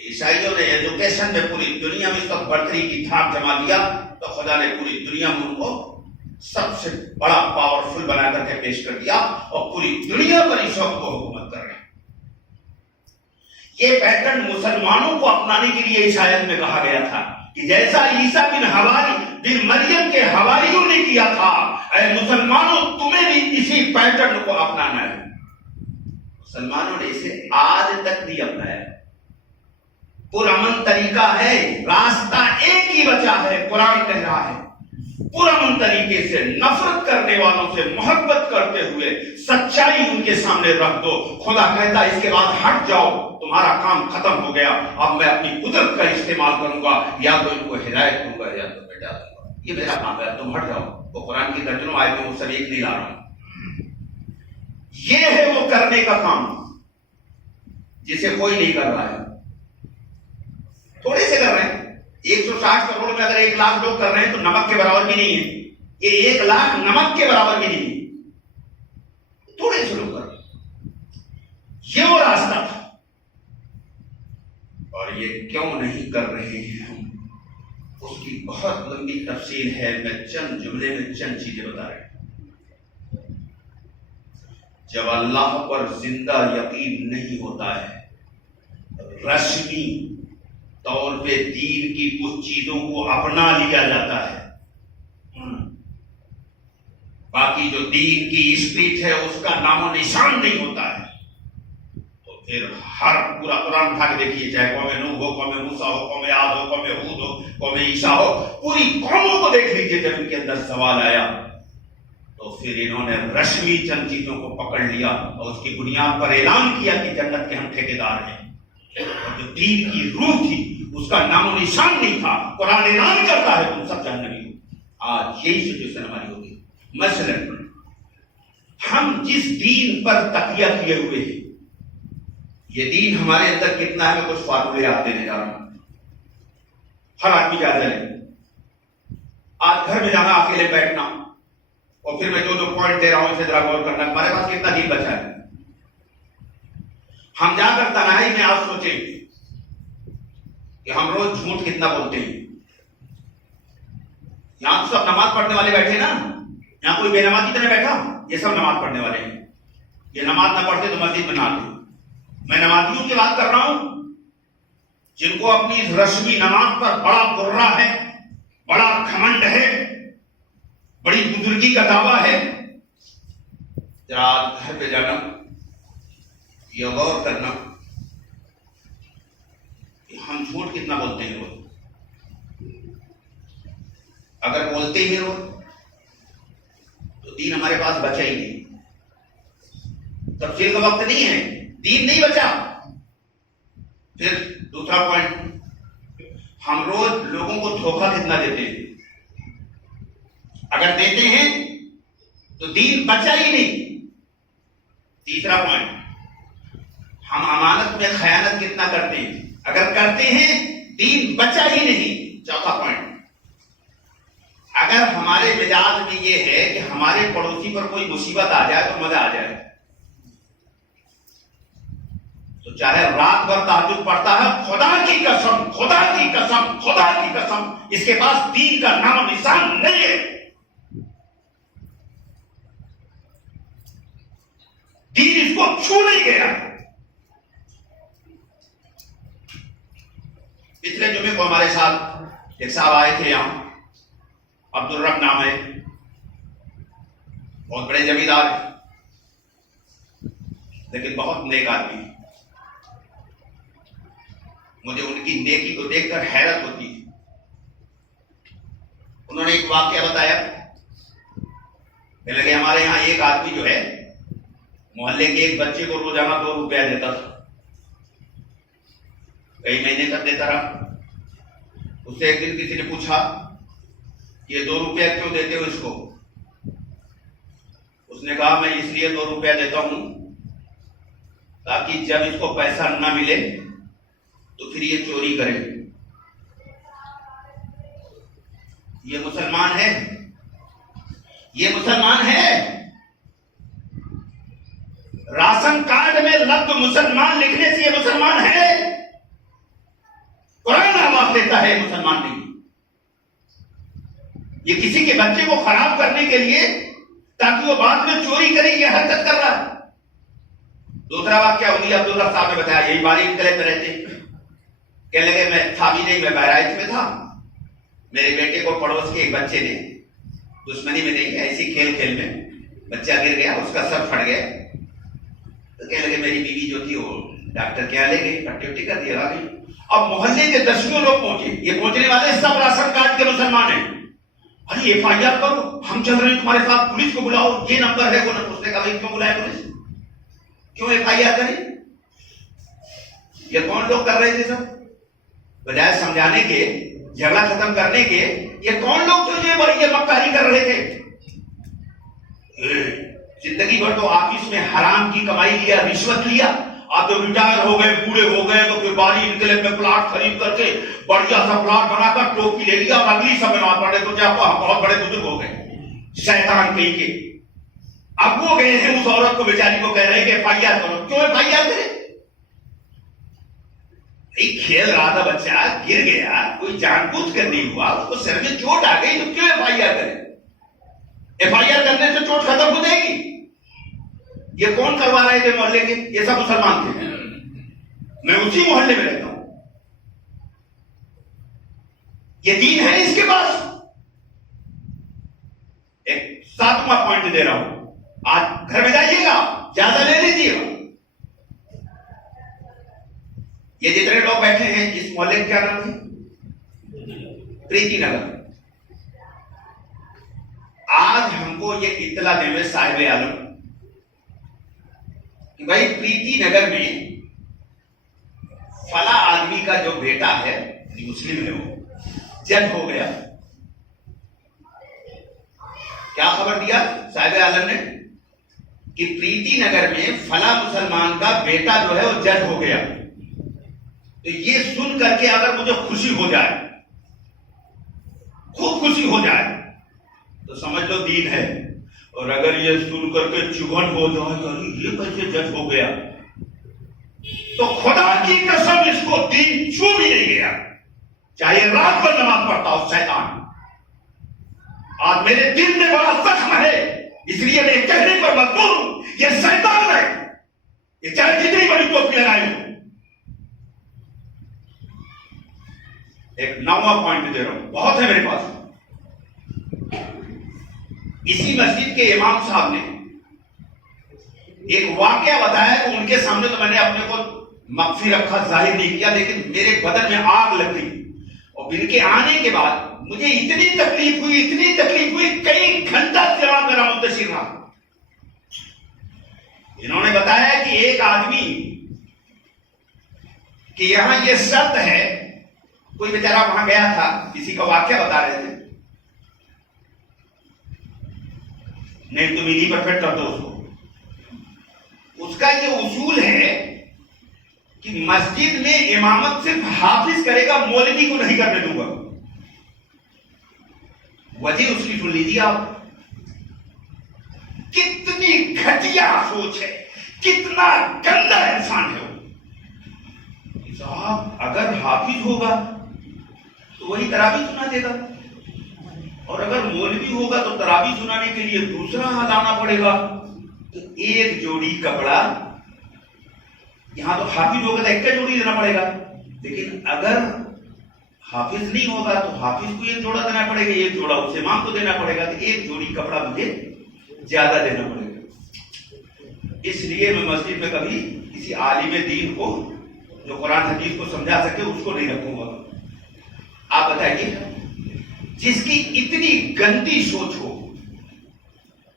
عیسائیوں نے ایجوکیشن میں پوری دنیا میں اس وقت برتری کی تھاپ جما دیا تو خدا نے پوری دنیا میں ان کو سب سے بڑا پاورفل بنا کر کے پیش کر دیا اور پوری دنیا پر اس وقت وہ حکومت کر رہے ہیں. یہ پیٹرن مسلمانوں کو اپنانے کے لیے اس آیت میں کہا گیا تھا کہ جیسا عیسیٰ بن مریم کے حواریوں نے کیا تھا، اے مسلمانوں تمہیں بھی اسی پیٹرن کو اپنانا ہے۔ مسلمانوں نے اسے آج تک نہیں اپنایا۔ پرامن طریقہ ہے، راستہ ایک ہی بچا ہے، قرآن کہہ رہا ہے پرامن طریقے سے نفرت کرنے والوں سے محبت کرتے ہوئے سچائی ان کے سامنے رکھ دو۔ خدا کہتا ہے اس کے بعد ہٹ جاؤ، تمہارا کام ختم ہو گیا، اب میں اپنی قدرت کا استعمال کروں گا، یا تو ان کو ہدایت دوں گا یا تو مٹا دوں گا، یہ میرا کام ہے، تم ہٹ جاؤ۔ وہ قرآن کی درجنوں آیتیں میں وہ سب ایک نہیں لا رہا ہوں۔ یہ ہے وہ کرنے کا کام جسے کوئی نہیں کر رہا ہے، تھوڑے سے کر رہے ہیں۔ 160 کروڑ میں اگر 1 لاکھ لوگ کر رہے ہیں تو نمک کے برابر بھی نہیں ہے، یہ 1 لاکھ نمک کے برابر بھی نہیں ہے، تھوڑے سے لوگ کر رہے ہیں۔ یہ وہ راستہ تھا، اور یہ کیوں نہیں کر رہے ہیں ہم، اس کی بہت لمبی تفصیل ہے، میں چند جملے میں چند چیزیں بتا رہا ہوں۔ جب اللہ پر زندہ یقین نہیں ہوتا ہے، رسمی طور پہ دین کی کچھ چیزوں کو اپنا لیا جاتا ہے، باقی جو دین کی اسپرٹ ہے اس کا نام و نشان نہیں ہوتا ہے، تو پھر ہر پورا قرآن اٹھا کے دیکھیے، چاہے قوم نوح ہو، قوم موسیٰ ہو، قوم عاد ہو، قوم ہود ہو، قوم عیسیٰ ہو، پوری قوموں کو دیکھ لیجیے، جب ان کے اندر سوال آیا تو پھر انہوں نے رسمی چند چیزوں کو پکڑ لیا اور اس کی بنیاد پر اعلان کیا کہ جنت کے ہم ٹھیکیدار ہیں، اور جو دین کی روح تھی اس کا نام و نشان نہیں تھا۔ قرآن اعلان کرتا ہے تم سب جہنمی ہو۔ آج یہی سچویشن ہماری ہوگی۔ مثلا ہم جس دین پر تکیہ کیے ہوئے ہیں، یہ دین ہمارے اندر کتنا ہے، میں کچھ فارمولے آپ دینے جا رہا ہوں، ہر آدمی جائزہ لے۔ آج گھر میں جانا، اکیلے بیٹھنا، اور پھر میں جو پوائنٹ دے رہا ہوں اسے ذرا غور کرنا، ہمارے پاس کتنا دین بچا ہے۔ ہم جا کر تنہائی میں آپ سوچیں کہ ہم روز جھوٹ کتنا بولتے ہیں۔ یہاں تو سب نماز پڑھنے والے بیٹھے نا، یہاں کوئی بے نمازی تو نہیں بیٹھا، یہ سب نماز پڑھنے والے ہیں۔ یہ نماز نہ پڑھتے تو مسجد میں نہ آتے۔ میں نمازیوں کی بات کر رہا ہوں جن کو اپنی رسمی نماز پر بڑا غرہ ہے، بڑا گھمنڈ ہے، بڑی بزرگی کا دعویٰ ہے۔ ذرا گھر پہ جانا، یہ غور کرنا کہ ہم جھوٹ کتنا بولتے ہیں روز۔ اگر بولتے ہی روز تو دین ہمارے پاس بچا ہی نہیں۔ تفصیل کا وقت نہیں ہے، دین نہیں بچا۔ پھر دوسرا پوائنٹ، ہم روز لوگوں کو دھوکہ کتنا دیتے ہیں۔ اگر دیتے ہیں تو دین بچا ہی نہیں۔ تیسرا پوائنٹ، ہم امانت میں خیانت کتنا کرتے ہیں۔ اگر کرتے ہیں دین بچا ہی نہیں۔ چوتھا پوائنٹ، اگر ہمارے مزاج میں یہ ہے کہ ہمارے پڑوسی پر کوئی مصیبت آ جائے تو مزہ آ جائے، تو چاہے رات بھر تہجد پڑھتا ہے، خدا کی قسم، خدا کی قسم، خدا کی قسم، اس کے پاس دین کا نام و نشان نہیں ہے۔ دین اس کو چھو نہیں گیا۔ پچھلے جمعے کو ہمارے ساتھ ایک صاحب آئے تھے یہاں، عبدالرب نام ہے، بہت بڑے زمیندار ہیں لیکن بہت نیک آدمی۔ مجھے ان کی نیکی کو دیکھ کر حیرت ہوتی ہے۔ انہوں نے ایک واقعہ بتایا، کہ ہمارے یہاں ایک آدمی جو ہے محلے کے ایک بچے کو روزانہ 2 روپیہ دیتا تھا، کئی مہینے تک دیتا رہا۔ اس سے ایک دن کسی نے پوچھا یہ 2 روپیہ کیوں دیتے ہو اس کو؟ اس نے کہا میں اس لیے 2 روپیہ دیتا ہوں تاکہ جب اس کو پیسہ نہ ملے تو پھر یہ چوری کرے۔ یہ مسلمان ہے، یہ مسلمان ہے۔ راشن کارڈ میں لفظ مسلمان لکھنے سے یہ مسلمان ہے؟ قرآن آواز دیتا ہے مسلمان نہیں۔ یہ کسی کے بچے کو خراب کرنے کے لیے تاکہ وہ بعد میں چوری کرے یہ حرکت کر رہا ہے۔ دوسرا واقعہ علی عبداللہ صاحب نے بتایا، یہی باریک گلے پہ رہتے، کہنے لگے میں تھا بھی نہیں، میں بہرائچ میں تھا، میرے بیٹے کو پڑوس کے ایک بچے نے، دشمنی میں نہیں، ایسی کھیل کھیل میں بچہ گر گیا، اس کا سر پھٹ گیا، تو کہنے لگے میری بیوی جو تھی وہ ڈاکٹر کے یہاں لے گئی، پٹی وٹی کر دیا، آ گئی۔ اب محلے کے دسیوں لوگ پہنچے، یہ پہنچنے والے سب راشن کارڈ کے مسلمان ہیں، ارے ایف آئی آر کرو، ہم چل رہے ہیں تمہارے ساتھ، پولیس کو بلاؤ، یہ نمبر ہے وہ نمبر۔ اس نے کہا بھائی کیوں بلائے پولیس، کیوں ایف آئی آر کریں؟ یہ کون لوگ کر رہے تھے سب؟ بجائے سمجھانے کے، جھگڑا ختم کرنے کے، یہ کون لوگ جو یہ مکاری کر رہے تھے؟ زندگی بھر تو آفس میں حرام کی کمائی لیا، رشوت لیا، آپ جو ریٹائر ہو گئے، بوڑھے ہو گئے، تو پھر باری نکلے میں پلاٹ خرید کر کے بڑھیا سا پلاٹ بنا کر ٹوپی لے لیا اور اگلی سب بنا پڑے، تو آپ بہت بڑے بزرگ ہو گئے، شیطان کہیں کے۔ اب وہ گئے ہیں اس عورت کو بیچاری کو کہہ رہے کہ ایف آئی آر کرو، کیوں ایف آئی آر کرے؟ کھیل رہا تھا بچہ، گر گیا، کوئی جان بوجھ کر نہیں ہوا، اس کو سر میں چوٹ آ گئی، تو کیوں ایف آئی آر کرے؟ ایف آئی آر کرنے سے چوٹ ختم ہو جائے گی؟ یہ کون کروا رہے تھے محلے کے؟ یہ سب مسلمان تھے، میں اسی محلے میں رہتا ہوں، یہ دین ہے اس کے پاس۔ ایک ساتواں پوائنٹ دے رہا ہوں، آج گھر میں جائیے گا، جائزہ لے لیجیے گا، یہ جتنے لوگ بیٹھے ہیں اس محلے کا کیا نام ہے؟ پریتی نگر۔ آج ہم کو یہ اطلاع دے ہوئے صاحب عالم کہ بھائی پریتی نگر میں فلاں آدمی کا جو بیٹا ہے، مسلم ہے، وہ جج ہو گیا۔ کیا خبر دیا صاحب عالم نے؟ کہ پریتی نگر میں فلاں مسلمان کا بیٹا جو ہے وہ جج ہو گیا۔ تو یہ سن کر کے اگر مجھے خوشی ہو جائے، خوب خوشی ہو جائے، تو سمجھ لو دین ہے، اور اگر یہ سن کر کے چبھن ہو جائے کہ یہ کیسے جج ہو گیا، تو خدا کی قسم اس کو دین چھو بھی نہیں گیا، چاہے رات پر نماز پڑھتا ہو شیطان۔ آج میرے دل میں بڑا زخم ہے، اس لیے میں کہنے پر مجبور ہوں، یہ شیطان ہے، یہ چاہے جتنی بڑی ٹوپی لگائی ہو۔ ایک نواں پوائنٹ دے رہا ہوں، بہت ہے میرے پاس۔ اسی مسجد کے امام صاحب نے ایک واقعہ بتایا کہ ان کے سامنے تو میں نے اپنے کو مخفی رکھا، ظاہر نہیں کیا، لیکن میرے بدن میں آگ لگ گئی، اور ان کے آنے کے بعد مجھے اتنی تکلیف ہوئی، کئی گھنٹہ جواب میرا منتشر رہا۔ انہوں نے بتایا کہ ایک آدمی کہ یہاں یہ شرط ہے، کوئی بیچارہ وہاں گیا تھا، کسی کا واقعہ بتا رہے تھے، نہیں تم انہیں پر فٹ کر دو اس کو۔ اس کا یہ اصول ہے کہ مسجد میں امامت صرف حافظ کرے گا، مولوی کو نہیں کرنے دوں گا۔ وجہ اس کی سن لیجیے آپ، کتنی گھٹیا سوچ ہے، کتنا گندا انسان ہے وہ۔ صاحب اگر حافظ ہوگا تو وہی تراویح سنا دے گا، اور اگر مولوی ہوگا تو تراویح سنانے کے لیے دوسرا لانا پڑے گا، تو ایک جوڑی کپڑا، یہاں تو حافظ ہوگا تو ایک کا جوڑی دینا پڑے گا، لیکن اگر حافظ نہیں ہوگا تو حافظ کو ایک جوڑا دینا پڑے گا، ایک جوڑا اس امام کو دینا پڑے گا، تو ایک جوڑی کپڑا مجھے زیادہ دینا پڑے گا۔ اس لیے میں مسجد میں کبھی کسی عالم دین کو جو قرآن حدیث کو سمجھا سکے اس کو نہیں رکھوں گا۔ آپ بتائیے، جس کی اتنی گندی سوچ ہو،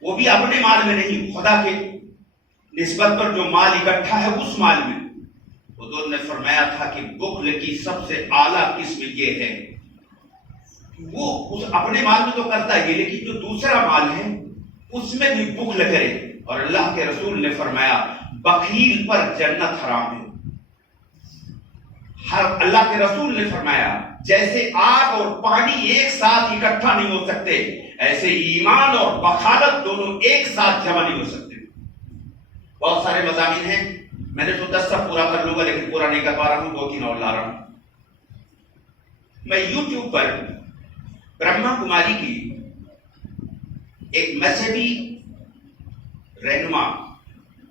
وہ بھی اپنے مال میں نہیں، خدا کے نسبت پر جو مال اکٹھا ہے اس مال میں۔ حضور نے فرمایا تھا کہ بخل کی سب سے اعلیٰ قسم یہ ہے، وہ اس اپنے مال میں تو کرتا ہے لیکن جو دوسرا مال ہے اس میں بھی بخل کرے، اور اللہ کے رسول نے فرمایا بخیل پر جنت حرام ہے۔ اللہ کے رسول نے فرمایا جیسے آگ اور پانی ایک ساتھ اکٹھا نہیں ہو سکتے، ایسے ایمان اور بخالت دونوں ایک ساتھ جمع نہیں ہو سکتے۔ بہت سارے مضامین ہیں، میں نے تو 10 سب پورا کر لوں گا، لیکن پورا نہیں کر پا رہا ہوں، 2-3 اور لا رہا ہوں۔ میں یوٹیوب پر برہما کماری کی ایک مذہبی رہنما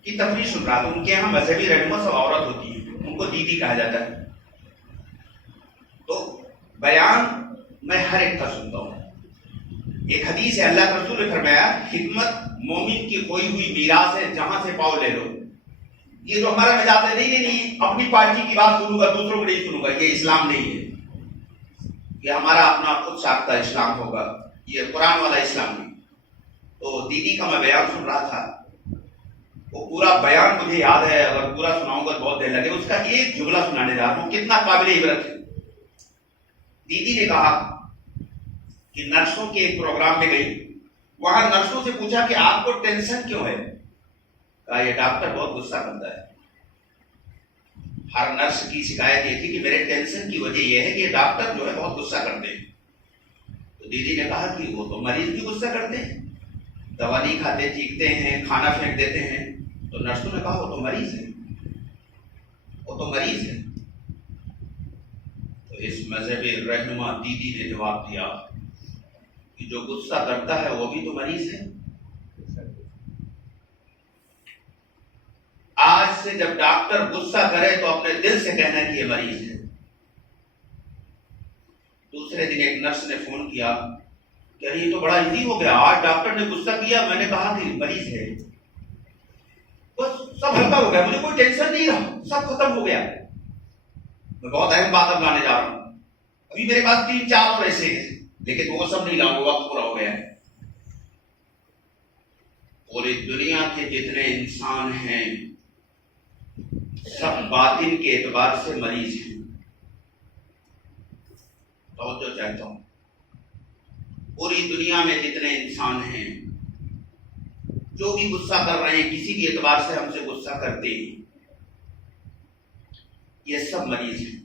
کی تقریر سن رہا تھا. ان کے یہاں مذہبی رہنما سب عورت ہوتی ہے, ان کو دیدی کہا جاتا ہے. تو بیان میں ہر ایک کا سنتا ہوں. ایک حدیث ہے, اللہ کے رسول نے فرمایا حکمت مومن کی کھوئی ہوئی میراث ہے, جہاں سے پاؤ لے لو. یہ جو ہمارا مزاج ہے, نہیں اپنی پارٹی کی بات سنوں گا, دوسروں کو نہیں سنوں گا, یہ اسلام نہیں ہے. یہ ہمارا اپنا خود ساختہ اسلام ہوگا, یہ قرآن والا اسلام نہیں. تو دیدی کا میں بیان سن رہا تھا, وہ پورا بیان مجھے یاد ہے, اگر پورا سناؤں گا بہت دیر لگے. اس کا ایک جملہ سنانے جا رہا ہوں, کتنا قابل عبرت ہے. دیدی نے کہا کہ نرسوں کے ایک پروگرام میں گئی, وہاں نرسوں سے پوچھا کہ آپ کو ٹینشن کیوں ہے. کہا یہ ڈاکٹر بہت غصہ کرتا ہے. ہر نرس کی شکایت یہ تھی کہ میرے ٹینشن کی وجہ یہ ہے کہ ڈاکٹر جو ہے بہت غصہ کرتے ہیں. تو دیدی نے کہا کہ وہ تو مریض بھی غصہ کرتے ہیں, دوا نہیں کھاتے, چیختے ہیں, کھانا پھینک دیتے ہیں. تو نرسوں نے کہا وہ تو مریض ہے, وہ تو مریض ہے. تو اس مذہبی رہنما دیدی نے جواب دیا کہ جو غصہ کرتا ہے وہ بھی تو مریض ہے. آج سے جب ڈاکٹر غصہ کرے تو اپنے دل سے کہنا کہ یہ مریض ہے. دوسرے دن ایک نرس نے فون کیا کہ یہ تو بڑا ایزی ہو گیا, آج ڈاکٹر نے غصہ کیا, میں نے کہا کہ مریض ہے, بس سب ہلکا ہو گیا, مجھے کوئی ٹینشن نہیں رہا, سب ختم ہو گیا. میں بہت اہم بات اب لانے جا رہا ہوں. ابھی میرے پاس 3-4 اور ایسے ہیں, لیکن وہ سب نہیں لاؤں, وقت پورا ہو گیا ہے. پوری دنیا کے جتنے انسان ہیں سب باطن کے اعتبار سے مریض ہیں. توجہ چاہتا ہوں, پوری دنیا میں جتنے انسان ہیں جو بھی غصہ کر رہے ہیں, کسی بھی اعتبار سے ہم سے غصہ کرتے ہیں, یہ سب مریض ہیں.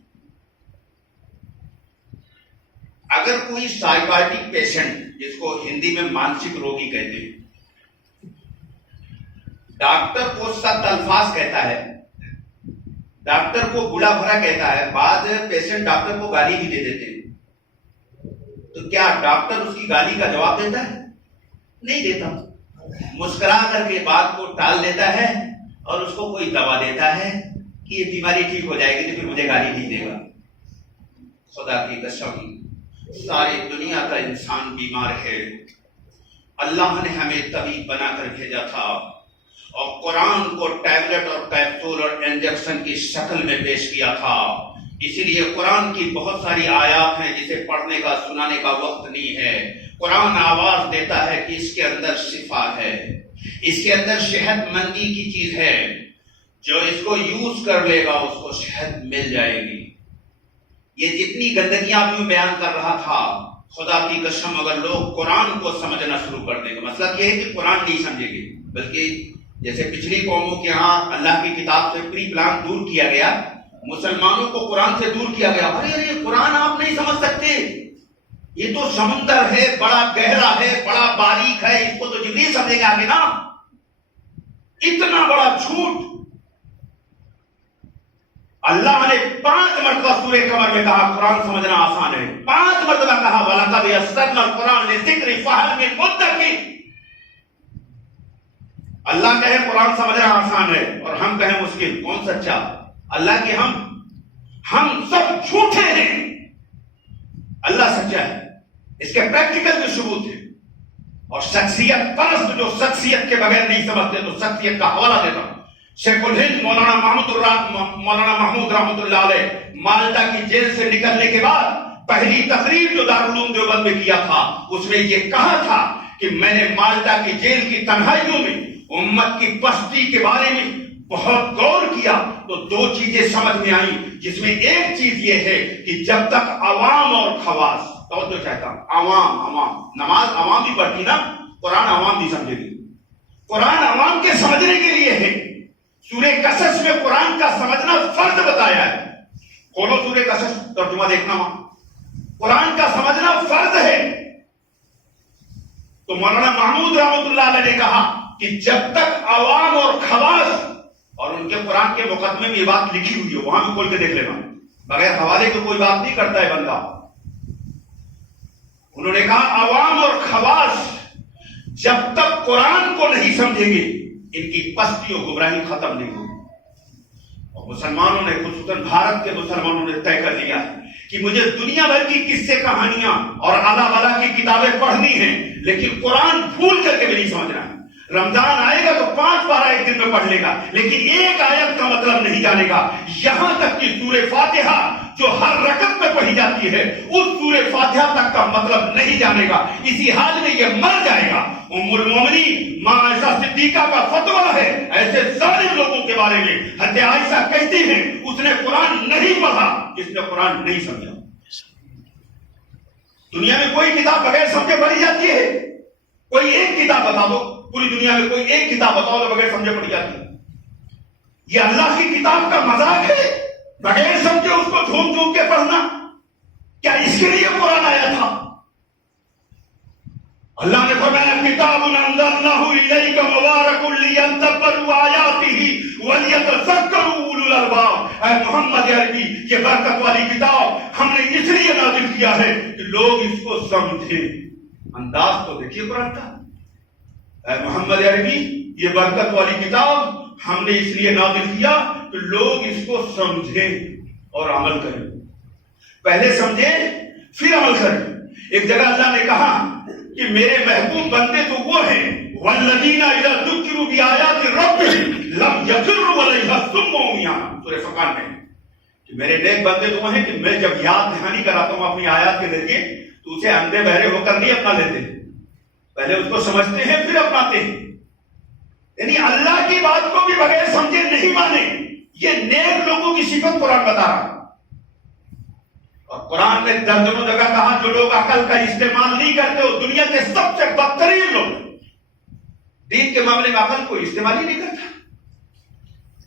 اگر کوئی سائیکارٹک پیشنٹ, جس کو ہندی میں مانسک روگی کہتے ہیں, ڈاکٹر کو سخت الفاظ کہتا ہے, ڈاکٹر کو بلا بھرا کہتا ہے, بعض پیشنٹ ڈاکٹر کو گالی بھی دے دیتے ہیں, تو کیا ڈاکٹر اس کی گالی کا جواب دیتا ہے؟ نہیں دیتا. مسکرا کر کے بات کو ٹال دیتا ہے اور اس کو کوئی دوا دیتا ہے کہ یہ بیماری ٹھیک ہو جائے گی تو پھر مجھے گالی نہیں دے گا. خدا کی قسم ساری دنیا کا انسان بیمار ہے. اللہ نے ہمیں طبیب بنا کر بھیجا تھا اور قرآن کو ٹیبلٹ اور کیپسول اور انجیکشن کی شکل میں پیش کیا تھا. اسی لیے قرآن کی بہت ساری آیات ہیں جسے پڑھنے کا سنانے کا وقت نہیں ہے. قرآن آواز دیتا ہے کہ اس کے اندر شفا ہے, اس کے اندر صحت مندی کی چیز ہے, جو اس کو یوز کر لے گا اس کو صحت مل جائے گی. یہ جتنی گندگیاں بھی بیان کر رہا تھا, خدا کی قسم اگر لوگ قرآن کو سمجھنا شروع کر دیں گے, مطلب یہ ہے کہ قرآن نہیں سمجھیں گے, بلکہ جیسے پچھلی قوموں کے ہاں اللہ کی کتاب سے پری پلان دور کیا گیا, مسلمانوں کو قرآن سے دور کیا گیا. ارے قرآن آپ نہیں سمجھ سکتے, یہ تو سمندر ہے, بڑا گہرا ہے, بڑا باریک ہے, اس کو تو جبریل سمجھیں گے آگے نا. اتنا بڑا جھوٹ. اللہ نے 5 مرتبہ سورہ قمر میں کہا قرآن سمجھنا آسان ہے, 5 مرتبہ کہا وَلَقَدْ يَسَّرْنَا الْقُرْآنَ لِلذِّكْرِ فَهَلْ مِن مُدَّكِرٍ. اللہ کہے قرآن سمجھنا آسان ہے اور ہم کہیں مشکل, کون سچا؟ اللہ کے ہم سب جھوٹے ہیں, اللہ سچا ہے. اس کے پریکٹیکل بھی ثبوت ہے. اور شخصیت پرست جو شخصیت کے بغیر نہیں سمجھتے تو شخصیت کا حوالہ دیتا ہوں. شیخ الہند مولانا محمود رحمۃ اللہ علیہ مالٹا کی جیل سے نکلنے کے بعد پہلی تقریر جو دارالعلوم دیوبند میں کیا تھا, اس میں یہ کہا تھا کہ میں نے مالٹا کی جیل کی تنہائیوں میں امت کی پستی کے بارے میں بہت غور کیا تو 2 چیزیں سمجھ میں آئیں, جس میں ایک چیز یہ ہے کہ جب تک عوام اور خواص, توجہ چاہتا ہوں, عوام نماز عوام بھی پڑھتی نا, قرآن عوام بھی سمجھے گی. قرآن عوام کے سمجھنے کے لیے ہے. سورہ قصص میں قرآن کا سمجھنا فرض بتایا ہے. کھولو سورہ قصص, ترجمہ دیکھنا وہاں, قرآن کا سمجھنا فرض ہے. تو مولانا محمود رحمۃ اللہ علیہ نے کہا کہ جب تک عوام اور خواص, اور ان کے قرآن کے مقدمے میں یہ بات لکھی ہوئی ہے, وہاں بھی کھول کے دیکھ لینا, بغیر حوالے کے کوئی بات نہیں کرتا ہے بندہ. انہوں نے کہا عوام اور خواص جب تک قرآن کو نہیں سمجھیں گے ان کی پستی اور گمراہی ختم نہیں ہوگی. اور مسلمانوں نے، خصوصاً بھارت کے مسلمانوں نے طے کر لیا کہ مجھے دنیا بھر کی قصے کہانیاں اور اعلیٰ والا کی کتابیں پڑھنی ہیں، لیکن قرآن بھول کر کے بھی نہیں سمجھنا ہے. رمضان آئے گا تو 5 پارہ ایک دن میں پڑھ لے گا، لیکن ایک آیت کا مطلب نہیں جانے گا. یہاں تک کہ سورہ فاتحہ جو ہر رکعت میں پڑھی جاتی ہے، اس سورہ فاتحہ تک کا مطلب نہیں جانے گا. اسی حال میں یہ مر جائے گا. ام المومنین ماں عائشہ صدیقہ کا فتویٰ ہے ایسے ظالم لوگوں کے بارے میں. حضرت عائشہ کہتی ہیں اس نے قرآن نہیں پڑھا جس نے قرآن نہیں سمجھا. دنیا میں کوئی کتاب بغیر سمجھے پڑھی جاتی ہے؟ کوئی ایک کتاب بتا دو، پوری دنیا میں کوئی ایک کتاب بتاؤ جو بغیر سمجھے پڑھی جاتی ہے. یہ اللہ کی کتاب کا مذاق ہے، بغیر سمجھے اس کو جھوم جھوم کے پڑھنا. کیا اس کے لیے قرآن آیا تھا؟ اللہ نے فرمایا کتاب انزلناہ الیک مبارک لیدبروا آیاتہ ولیتذکروا اولو الالباب. اے محمد عربی، یہ برکت والی کتاب ہم نے اس لیے نازل کیا ہے کہ لوگ اس کو سمجھیں. انداز تو دیکھیے قرآن کا. اے محمد عربی، یہ برکت والی کتاب ہم نے اس لیے نازل کیا کہ لوگ اس کو سمجھیں اور عمل کریں. پہلے سمجھیں پھر عمل کریں. ایک جگہ اللہ نے کہا کہ میرے محبوب بندے تو وہ ہیں والذین اذا ذکروا بآیات ربهم لم یخروا علیہا صما وعمیانا. سورہ فرقان میں کہ میرے نیک بندے تو وہ ہیں کہ میں جب یاد دہانی کراتا ہوں اپنی آیات کے ذریعے تو اسے اندھے بہرے ہو کر نہیں اپنا لیتے، پہلے اس کو سمجھتے ہیں پھر اپناتے ہیں. یعنی اللہ کی بات کو بھی بغیر سمجھے نہیں مانے. یہ نیک لوگوں کی صفت قرآن بتا رہا ہے. اور قرآن نے درجنوں جگہ کہا جو لوگ عقل کا استعمال نہیں کرتے وہ دنیا کے سب سے بدترین لوگ. دین کے معاملے میں عقل کو استعمال ہی نہیں کرتا.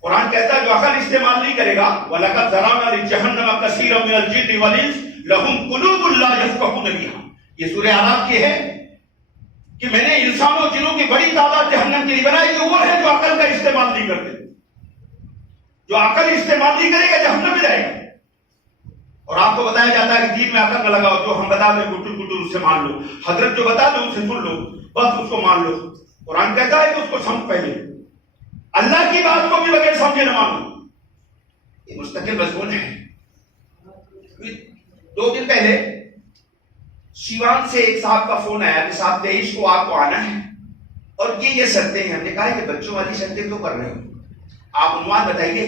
قرآن کہتا ہے جو عقل استعمال نہیں کرے گا وَلَقَدْ ذَرَأْنَا لِجَهَنَّمَ كَثِيرًا مِنَ الْجِنِّ وَالْإِنسِ لَهُمْ قُلُوبٌ لَا يَفْقَهُونَ بِهَا. یہ سورہ اعراف کی ہے کہ میں نے انسانوں جنوں کی بڑی تعداد جہنم کے لیے بنائی. وہ ہے جو عقل کا استعمال نہیں کرتے. جو عقل استعمال نہیں کرے گا جہنم میں جائے گا. اور آپ کو بتایا جاتا ہے کہ دین میں عقل نہ لگاؤ، جو ہم بتا دیں گٹر گٹر اس سے مان لو، حضرت جو بتا دیں اس سے سن لو، بس اس کو مان لو. قرآن کہتا ہے کہ اس کو سمجھ پہلے. اللہ کی بات کو بھی بغیر سمجھے نہ مانو. یہ مستقل مضمون ہے. 2 دن پہلے سیوان سے ایک صاحب کا فون آیا کہ صاحب 23 کو آپ کو آنا ہے اور یہ شرطیں ہیں. ہم نے کہا کہ بچوں والی شرطیں تو کر رہے ہو، آپ عنوان بتائیے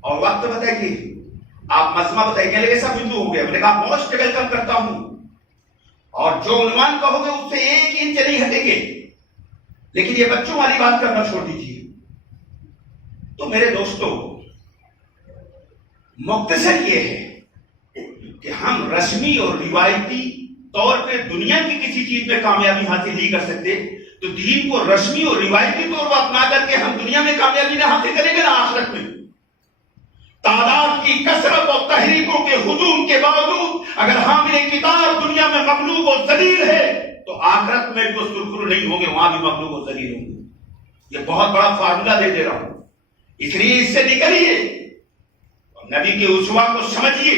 اور وقت بتائیے، آپ مسئلہ بتائیے. لیکن سب ہندو ہو گئے. ہم نے کہا موسٹ ویلکم کرتا ہوں اور جو عنوان کہو گے اس سے 1 انچ نہیں ہٹیں گے، لیکن یہ بچوں والی بات کرنا چھوڑ دیجیے. تو میرے دوستو، مختصر یہ ہے کہ ہم رسمی اور روایتی طور پہ دنیا کی کسی چیز میں کامیابی حاصل نہیں کر سکتے، تو دین کو رسمی اور روایتی طور پر اپنا کر کے ہم دنیا میں کامیابی نہ حاصل کریں گے نہ آخرت میں. تعداد کی کثرت اور تحریکوں کے ہجوم کے باوجود اگر حامل کتاب دنیا میں مغلوب اور ذلیل ہے تو آخرت میں بھی وہ سرخرو نہیں ہوں گے، وہاں بھی مغلوب اور ذلیل ہوں گے. یہ بہت بڑا فارمولہ دے رہا ہوں، اس لیے اس سے نکلیے اور نبی کے اسوا کو سمجھیے،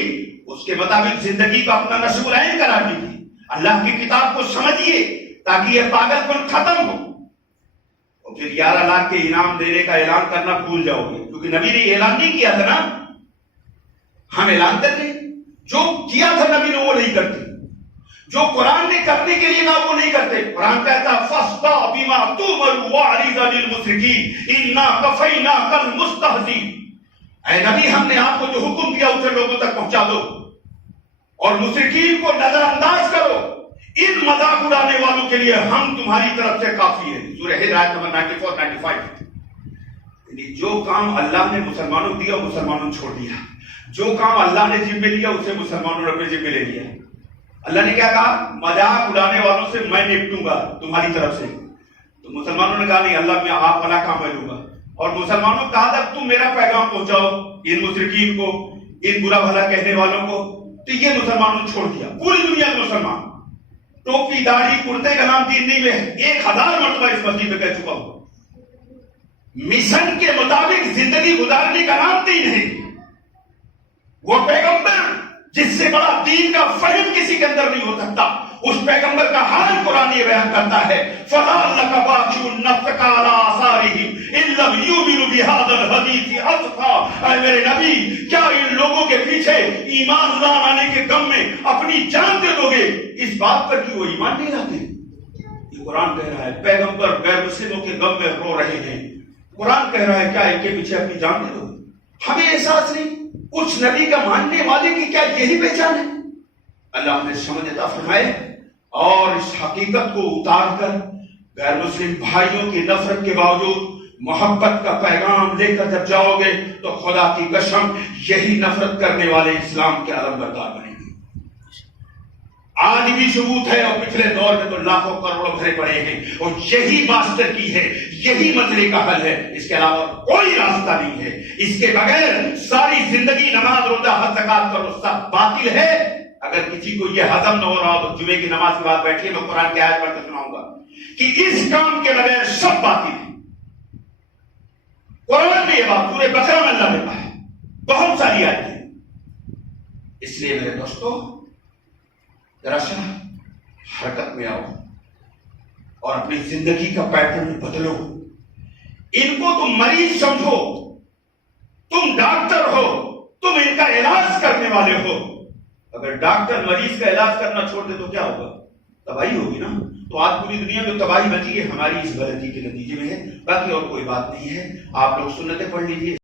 اس کے مطابق زندگی کو اپنا نصب العین قرار دیجیے. اللہ کی کتاب کو سمجھیے تاکہ یہ پاگل پن ختم ہو. اور پھر 11 لاکھ کے انعام دینے کا اعلان کرنا بھول جاؤ گے، کیونکہ نبی نے اعلان نہیں کیا تھا نا، ہم اعلان کر دیں. جو کیا تھا نبی نے وہ نہیں کرتے، جو قرآن نے کرنے کے لیے کہا وہ نہیں کرتے. قرآن کہتا فَاسْتَعْ بِمَا تُؤْمَرُ وَأَعْرِضْ عَنِ الْمُشْرِكِينَ إِنَّا كَفَيْنَاكَ الْمُسْتَهْزِئِينَ. اے نبی، ہم نے آپ کو جو حکم دیا اسے لوگوں تک پہنچا دو اور مشرکین کو نظر انداز کرو. ان مذاق اڑانے والوں کے لیے ہم تمہاری طرف سے کافی ہیں. سورہ حج آیت نمبر 94-95. یعنی جو کام اللہ نے مسلمانوں کو دیا مسلمانوں نے چھوڑ دیا، جو کام اللہ نے ذمہ لیا اسے مسلمانوں نے اپنے ذمہ لے لیا. اللہ نے کیا کہا؟ مذاق اڑانے والوں سے میں نپٹوں گا تمہاری طرف سے. تو مسلمانوں نے کہا نہیں اللہ میں آپ والا کام میں لوں گا. اور مسلمانوں کو کہا تھا تم میرا پیغام پہنچاؤ ان مشرکین کو، ان برا بھلا کہنے والوں کو. تو یہ مسلمانوں نے چھوڑ دیا. پوری دنیا میں مسلمان ٹوپی داڑھی کرتے کا نام دین نہیں میں 1000 مرتبہ اس مسجد میں کہہ چکا ہوں. مشن کے مطابق زندگی گزارنے کا نام دین ہے. وہ پیغمبر جس سے بڑا دین کا فہم کسی کے اندر نہیں ہو سکتا، اس پیغمبر کا حال قرآن یہ بیان کرتا ہے فَلَعَلَّكَ بَاخِعٌ نَفْسَكَ عَلَىٰ آثَارِهِمْ إِن لَّمْ يُؤْمِنُوا بِهَٰذَا الْحَدِيثِ أَسَفًا۔ اے میرے نبی، کیا ان لوگوں کے پیچھے ایمان نہ آنے کے غم میں اپنی جان دے دو گے اس بات پر کہ وہ ایمان نہیں لاتے؟ یہ قرآن کہہ رہا ہے، پیغمبر غیر مسلموں کے غم میں رو رہے ہیں، قرآن کہہ رہا ہے کیا ان کے پیچھے اپنی جان دے دو؟ ہمیں احساس نہیں اس نبی کا ماننے والے کی کیا یہی پہچان ہے؟ اللہ نے سمجھ عطا فرمائے اور اس حقیقت کو اتار کر غیر مسلم بھائیوں کی نفرت کے باوجود محبت کا پیغام لے کر جب جاؤ گے تو خدا کی قسم یہی نفرت کرنے والے اسلام کے علم بردار بنیں گے۔ آج بھی ثبوت ہے اور پچھلے دور میں تو لاکھوں کروڑوں بھرے پڑے ہیں، اور یہی ماسٹر کی ہے، یہی مسئلے کا حل ہے، اس کے علاوہ کوئی راستہ نہیں ہے۔ اس کے بغیر ساری زندگی نماز روزہ حج زکات کرو سب باطل ہے۔ اگر کسی کو یہ ہضم نہ ہو رہا ہو تو جمعے کی نماز کے بعد بیٹھیے، میں قرآن کی آیت پڑھ کے سناؤں گا کہ اس کام کے بغیر سب باطل ہے۔ قرآن میں یہ بات پورے بقرہ میں اللہ نے کہا ہے، بہت ساری آیتیں۔ اس لیے میرے دوستو ذرا سا حرکت میں آؤ اور اپنی زندگی کا پیٹرن بدلو۔ ان کو تم مریض سمجھو، تم ڈاکٹر ہو، تم ان کا علاج کرنے والے ہو۔ اگر ڈاکٹر مریض کا علاج کرنا چھوڑ دے تو کیا ہوگا؟ تباہی ہوگی نا۔ تو آج پوری دنیا میں تباہی مچی ہے ہماری اس غلطی کے نتیجے میں ہے، باقی اور کوئی بات نہیں ہے۔ آپ لوگ سنتیں پڑھ لیجیے۔